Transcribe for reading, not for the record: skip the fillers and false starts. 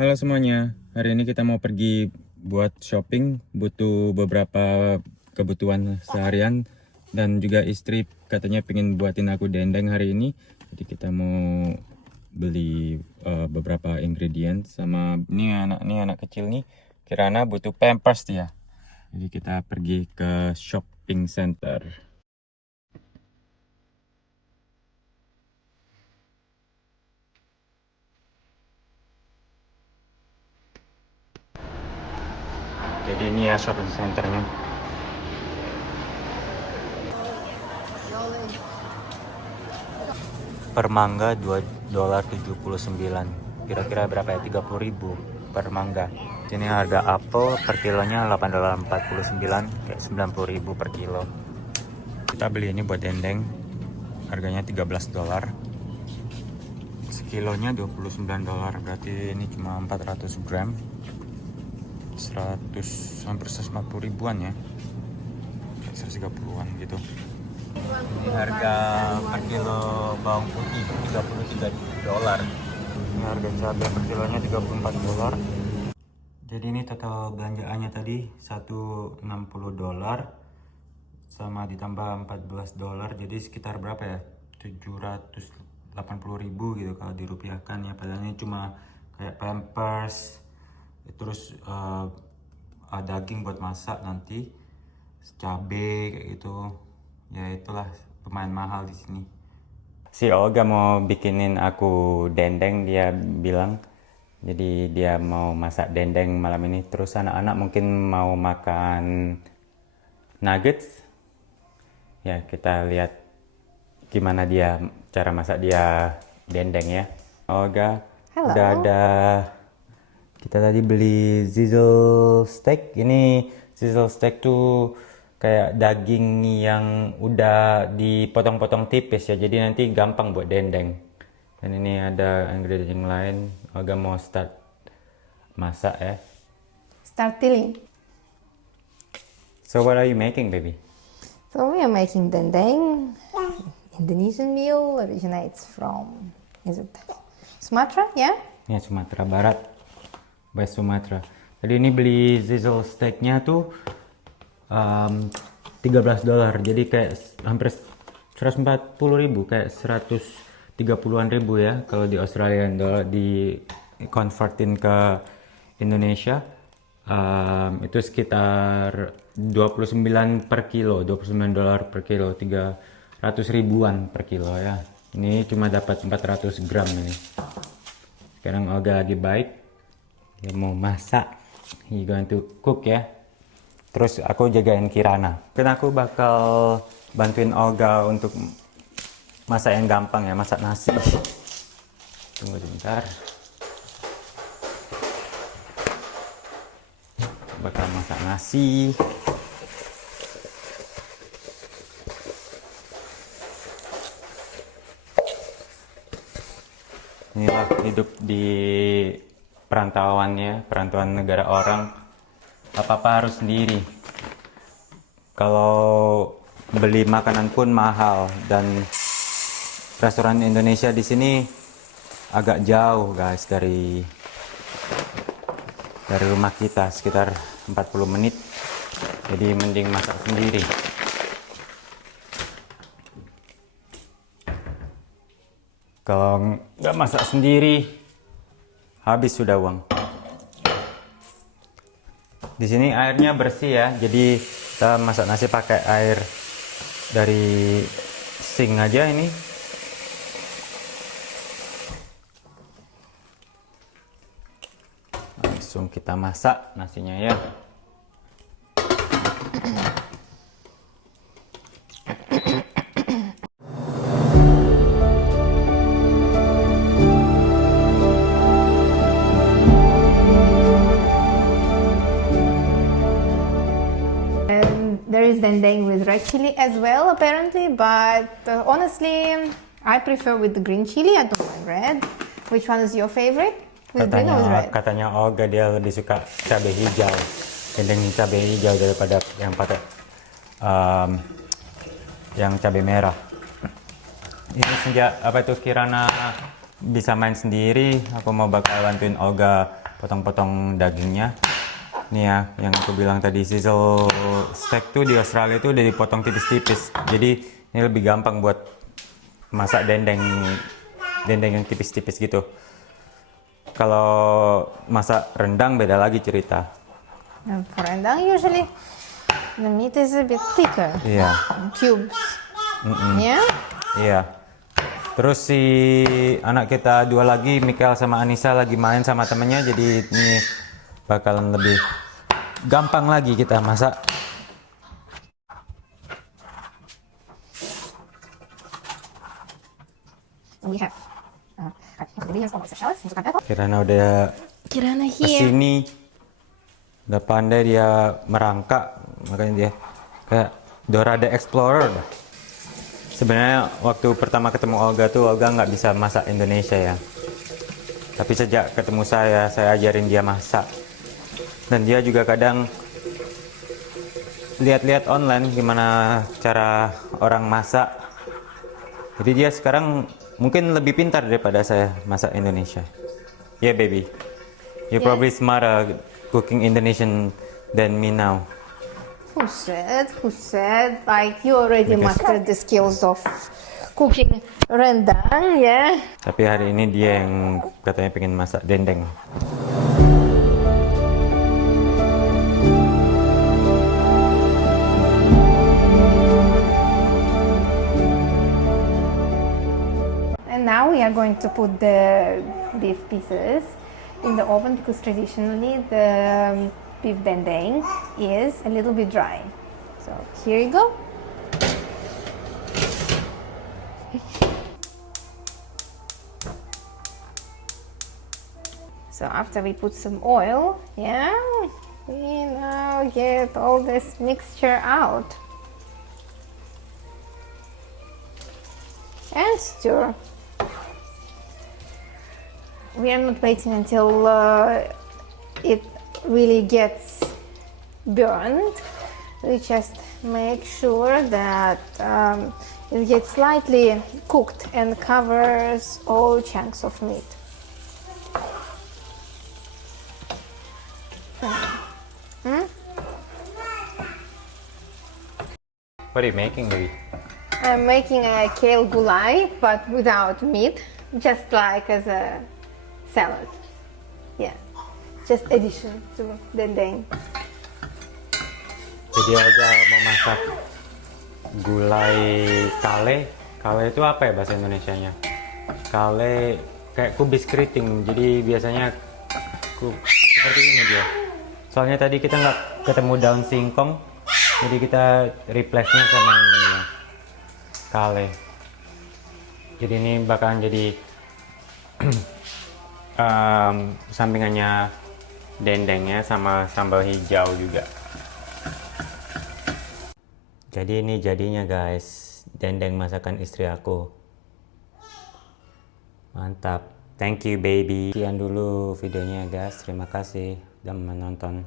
Halo semuanya, hari ini kita mau pergi buat shopping, butuh beberapa kebutuhan seharian dan juga istri katanya pengen buatin aku dendeng hari ini. Jadi kita mau beli beberapa ingredients sama ini anak kecil nih, Kirana butuh pampers dia. Jadi kita pergi ke shopping center. Jadi ini ya shopping centernya. Per mangga $2.79. Kira-kira berapa ya? 30.000 per mangga. Ini harga apel per kilonya $8.49, kayak 90.000 per kilo. Kita beli ini buat dendeng. Harganya $13. Sekilonya $29, berarti ini cuma 400 gram. 100 hampir 150 ribuan ya. Kayak 130-an gitu. Ini harga per kilo bawang putih $33. Ini harga cabai per kilonya $34. Jadi ini total belanjaannya tadi $160 sama ditambah $14. Jadi sekitar berapa ya? 780.000 gitu kalau dirupiahkan ya. Padahal ini cuma kayak pampers, terus daging buat masak nanti, cabai kayak gitu. Ya itulah lumayan mahal di sini. Si Olga mau bikinin aku dendeng, dia bilang. Jadi dia mau masak dendeng malam ini. Terus anak-anak mungkin mau makan nuggets. Ya kita lihat gimana dia cara masak dia dendeng ya. Olga, Halo. udah ada. Kita tadi beli sizzle steak. Ini sizzle steak tuh kayak daging yang udah dipotong-potong tipis ya. Jadi nanti gampang buat dendeng. Dan ini ada ingredient yang lain. Olga mau start masak ya. Start tilling. So what are you making, baby? So we are making dendeng, Indonesian meal, originates from, is it Sumatra? Yeah? Ya, Sumatera Barat. West Sumatera. Jadi ini beli sizzle steaknya tuh $13. Jadi kayak hampir 140.000, kayak 130-an ribu ya. Kalau di Australian dollar di convertin ke Indonesia itu sekitar 29 per kilo, $29 per kilo, 300 ribuan per kilo ya. Ini cuma dapat 400 gram ini. Sekarang Olga lagi baik, dia mau masak. He going to cook ya. Terus aku jagain Kirana. Mungkin aku bakal bantuin Olga untuk masak yang gampang ya, masak nasi. Tunggu sebentar. Bakal masak nasi. Inilah hidup di perantauan negara orang. Apa-apa harus sendiri. Kalau beli makanan pun mahal, dan restoran Indonesia di sini agak jauh guys dari rumah kita, sekitar 40 menit. Jadi mending masak sendiri. Kalau nggak masak sendiri, habis sudah uang. Di sini airnya bersih ya, jadi kita masak nasi pakai air dari sink aja ini. Langsung kita masak nasinya ya. There is dendeng with red chili as well, apparently, but honestly, I prefer with the green chili. I don't mind red. Which one is your favorite? With green or with red? Katanya Olga dia lebih suka cabai hijau, dendeng cabai hijau daripada yang pakai yang cabai merah. Ini sejak apa itu Kirana bisa main sendiri. Aku mau bakal bantuin Olga potong-potong dagingnya. Nih ya, yang aku bilang tadi, sizzle steak tuh di Australia tuh udah dipotong tipis-tipis. Jadi ini lebih gampang buat masak dendeng yang tipis-tipis gitu. Kalau masak rendang beda lagi cerita. And for rendang, usually the meat is a bit thicker. Iya. Cubes. Yeah? Iya. Terus si anak kita dua lagi, Mikael sama Anissa, lagi main sama temennya, jadi ini bakalan lebih gampang lagi kita masak. We have Kirana udah Kirana here. kesini, udah pandai dia merangkak, makanya dia kayak Dora the Explorer. Sebenarnya waktu pertama ketemu Olga tuh, Olga nggak bisa masak Indonesia ya. Tapi sejak ketemu saya ajarin dia masak. Dan dia juga kadang lihat-lihat online gimana cara orang masak. Jadi dia sekarang mungkin lebih pintar daripada saya masak Indonesia. Yeah, baby. You're probably smarter cooking Indonesian than me now. Who said? Like, you already mastered the skills of cooking rendang, yeah? Tapi hari ini dia yang katanya pengen masak dendeng. And now we are going to put the beef pieces in the oven because traditionally the beef dendeng is a little bit dry. So here you go. So after we put some oil, yeah, we now get all this mixture out. And stir. We are not waiting until it really gets burned. We just make sure that it gets slightly cooked and covers all chunks of meat. What are you making, baby? I'm making a kale gulai, but without meat, just like as a salad. Yeah, just addition to dendeng. Jadi Olga mau masak gulai kale. Kale itu apa ya bahasa Indonesianya? Kale kayak kubis keriting. Jadi biasanya seperti ini dia. Soalnya tadi kita nggak ketemu daun singkong, jadi kita replace-nya sama ini ya, kale. Jadi ini bakalan jadi sampingannya dendengnya sama sambal hijau juga. Jadi ini jadinya guys, dendeng masakan istri aku. Mantap. Thank you baby. Sekian dulu videonya guys. Terima kasih sudah menonton.